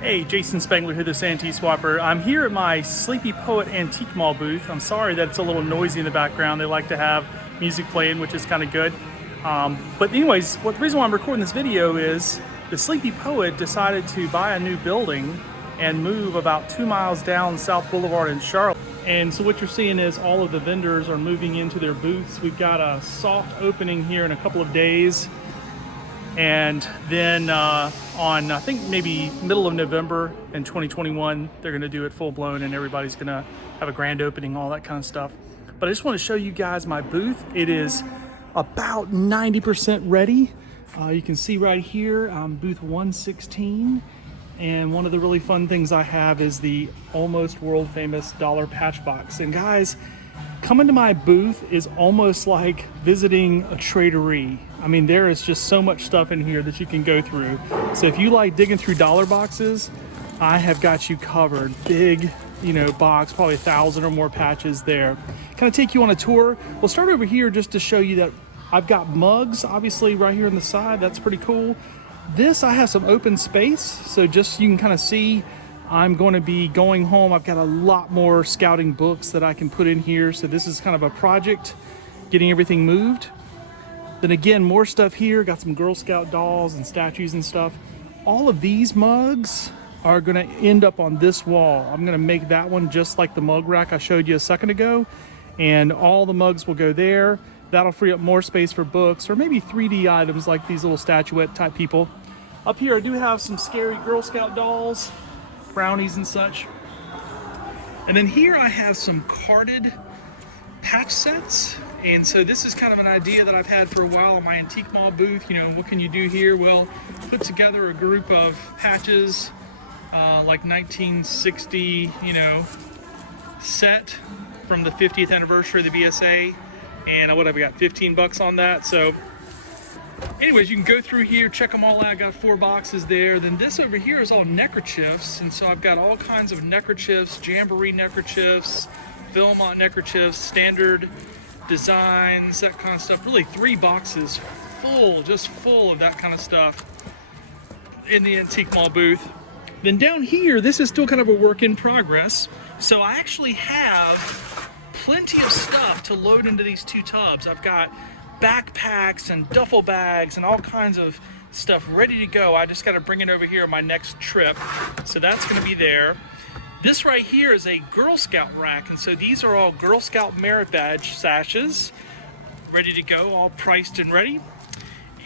Hey, Jason Spangler here, the SanteeSwapper. I'm here at my Sleepy Poet Antique Mall booth. I'm sorry that it's a little noisy in the background. They like to have music playing, which is kind of good. But anyways, the reason why I'm recording this video is the Sleepy Poet decided to buy a new building and move about 2 miles down South Boulevard in Charlotte. And so what you're seeing is all of the vendors are moving into their booths. We've got a soft opening here in a couple of days. And then on, I think maybe middle of November in 2021, they're gonna do it full blown and everybody's gonna have a grand opening, all that kind of stuff. But I just wanna show you guys my booth. It is about 90% ready. You can see right here, booth 116. And one of the really fun things I have is the almost world famous dollar patch box. And guys, coming to my booth is almost like visiting a traderie. I mean, there is just so much stuff in here that you can go through. So if you like digging through dollar boxes, I have got you covered. Big, box, probably 1,000 or more patches there. Kind of take you on a tour. We'll start over here just to show you that I've got mugs, obviously right here on the side. That's pretty cool. This, I have some open space. So just you can kind of see, I'm going to be going home. I've got a lot more scouting books that I can put in here. So this is kind of a project, getting everything moved. Then again, more stuff here. Got some Girl Scout dolls and statues and stuff. All of these mugs are gonna end up on this wall. I'm gonna make that one just like the mug rack I showed you a second ago. And all the mugs will go there. That'll free up more space for books or maybe 3D items like these little statuette type people. Up here, I do have some scary Girl Scout dolls, brownies and such. And then here I have some carded patch sets. And so this is kind of an idea that I've had for a while in my antique mall booth. What can you do here? Well, put together a group of patches, like 1960, set from the 50th anniversary of the VSA. And what have I got, 15 bucks on that. So anyways, you can go through here, check them all out. I got 4 boxes there. Then this over here is all neckerchiefs. And so I've got all kinds of neckerchiefs, jamboree neckerchiefs, Philmont neckerchiefs, standard designs, that kind of stuff. Really 3 boxes full, just full of that kind of stuff in the antique mall booth. Then down here, this is still kind of a work in progress. So I actually have plenty of stuff to load into these 2 tubs. I've got backpacks and duffel bags and all kinds of stuff ready to go. I just got to bring it over here on my next trip. So that's going to be there. This right here is a Girl Scout rack, and so these are all Girl Scout merit badge sashes, ready to go, all priced and ready.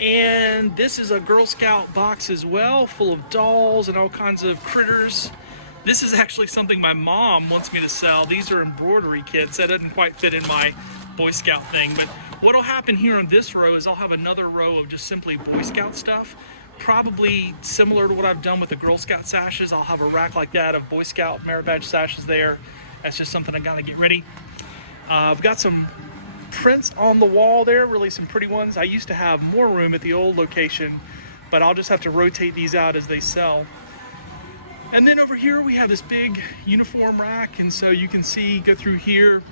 And this is a Girl Scout box as well, full of dolls and all kinds of critters. This is actually something my mom wants me to sell. These are embroidery kits. That doesn't quite fit in my Boy Scout thing, but what'll happen here on this row is I'll have another row of just simply Boy Scout stuff. Probably similar to what I've done with the Girl Scout sashes. I'll have a rack like that of Boy Scout merit badge sashes there. That's just something I gotta get ready. I've got some prints on the wall there, really some pretty ones. I used to have more room at the old location, but I'll just have to rotate these out as they sell. And then over here we have this big uniform rack, and so you can see, go through here.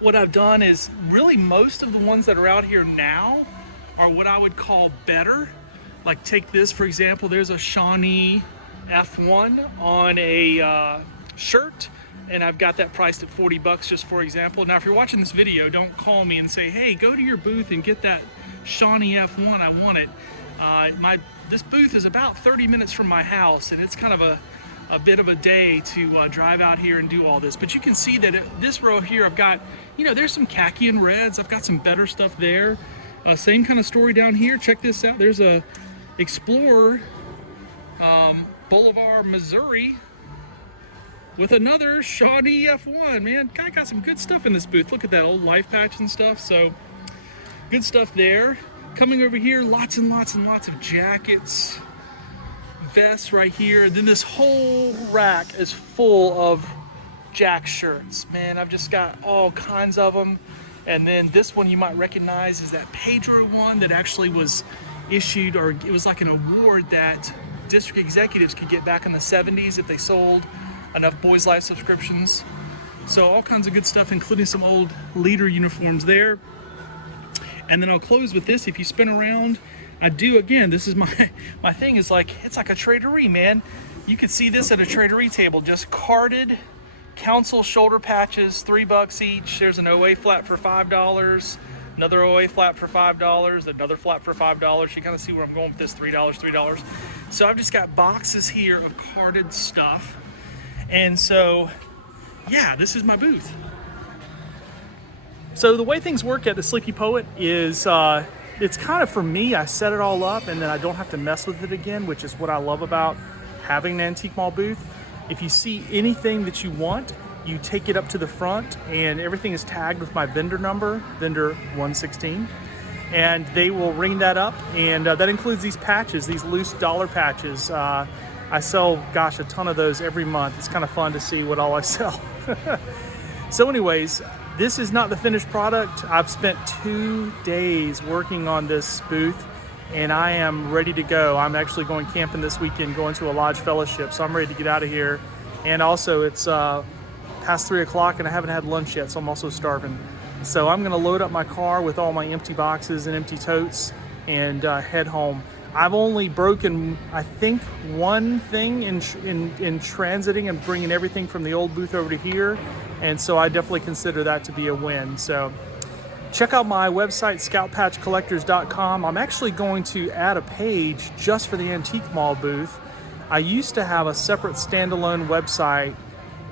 What I've done is really most of the ones that are out here now are what I would call better. Like take this, for example, there's a Shawnee F1 on a shirt, and I've got that priced at 40 bucks just for example. Now, if you're watching this video, don't call me and say, hey, go to your booth and get that Shawnee F1, I want it. This booth is about 30 minutes from my house, and it's kind of a bit of a day to drive out here and do all this. But you can see that this row here, I've got, there's some khaki and reds. I've got some better stuff there. Same kind of story down here. Check this out. There's a Explorer Boulevard, Missouri with another Shawnee F1. Man, kind of got some good stuff in this booth. Look at that old life patch and stuff. So good stuff there. Coming over here, lots and lots and lots of jackets, vests right here. Then this whole rack is full of Jack shirts. Man, I've just got all kinds of them. And then this one you might recognize is that Pedro one that actually was issued, or it was like an award that district executives could get back in the 70s if they sold enough Boys Life subscriptions. So all kinds of good stuff, including some old leader uniforms there. And then I'll close with this. If you spin around, I do, again, this is my thing is like, it's like a traderie, man. You could see this at a traderie table, just carded council shoulder patches, $3 each. There's an OA flat for $5, another OA flat for $5, another flat for $5. You kind of see where I'm going with this, $3. So I've just got boxes here of carded stuff. And so, yeah, this is my booth. So the way things work at the Sleepy Poet is, it's kind of, for me, I set it all up and then I don't have to mess with it again, which is what I love about having an antique mall booth. If you see anything that you want, you take it up to the front and everything is tagged with my vendor number, vendor 116, and they will ring that up, and that includes these patches, these loose dollar patches. I sell, gosh, a ton of those every month. It's kind of fun to see what all I sell. So anyways, this is not the finished product. I've spent 2 days working on this booth and I am ready to go. I'm actually going camping this weekend, going to a lodge fellowship, so I'm ready to get out of here. And also it's past 3 o'clock and I haven't had lunch yet, so I'm also starving. So I'm gonna load up my car with all my empty boxes and empty totes and head home. I've only broken, I think, one thing in transiting and bringing everything from the old booth over to here, and so I definitely consider that to be a win. So check out my website, scoutpatchcollectors.com. I'm actually going to add a page just for the Antique Mall booth. I used to have a separate standalone website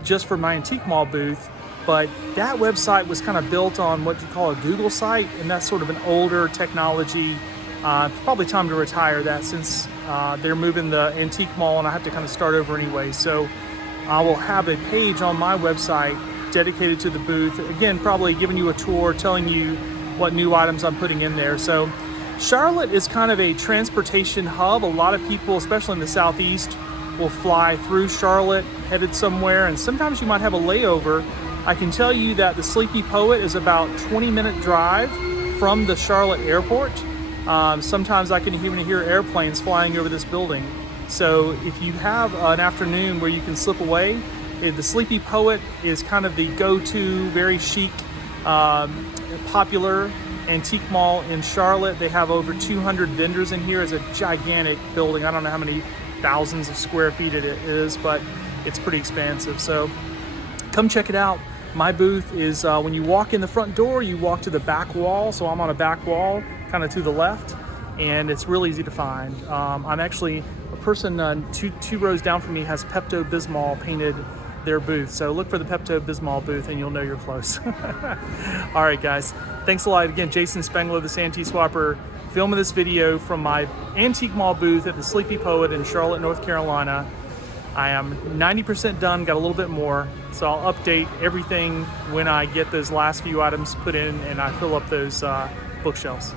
just for my Antique Mall booth, but that website was kind of built on what you call a Google site, and that's sort of an older technology. It's probably time to retire that since they're moving the Antique Mall and I have to kind of start over anyway. So I will have a page on my website dedicated to the booth. Again, probably giving you a tour, telling you what new items I'm putting in there. So Charlotte is kind of a transportation hub. A lot of people, especially in the Southeast, will fly through Charlotte, headed somewhere, and sometimes you might have a layover. I can tell you that the Sleepy Poet is about 20-minute drive from the Charlotte airport. Sometimes I can even hear airplanes flying over this building. So if you have an afternoon where you can slip away, the Sleepy Poet is kind of the go-to, very chic, popular antique mall in Charlotte. They have over 200 vendors in here. It's a gigantic building. I don't know how many thousands of square feet it is, but it's pretty expansive. So come check it out. My booth is, when you walk in the front door, you walk to the back wall. So I'm on a back wall, kind of to the left, and it's real easy to find. I'm actually, a person two rows down from me has Pepto-Bismol painted their booth. So look for the Pepto-Bismol booth and you'll know you're close. All right, guys. Thanks a lot. Again, Jason Spengler, the SanteeSwapper, filming this video from my Antique Mall booth at the Sleepy Poet in Charlotte, North Carolina. I am 90% done, got a little bit more. So I'll update everything when I get those last few items put in and I fill up those bookshelves.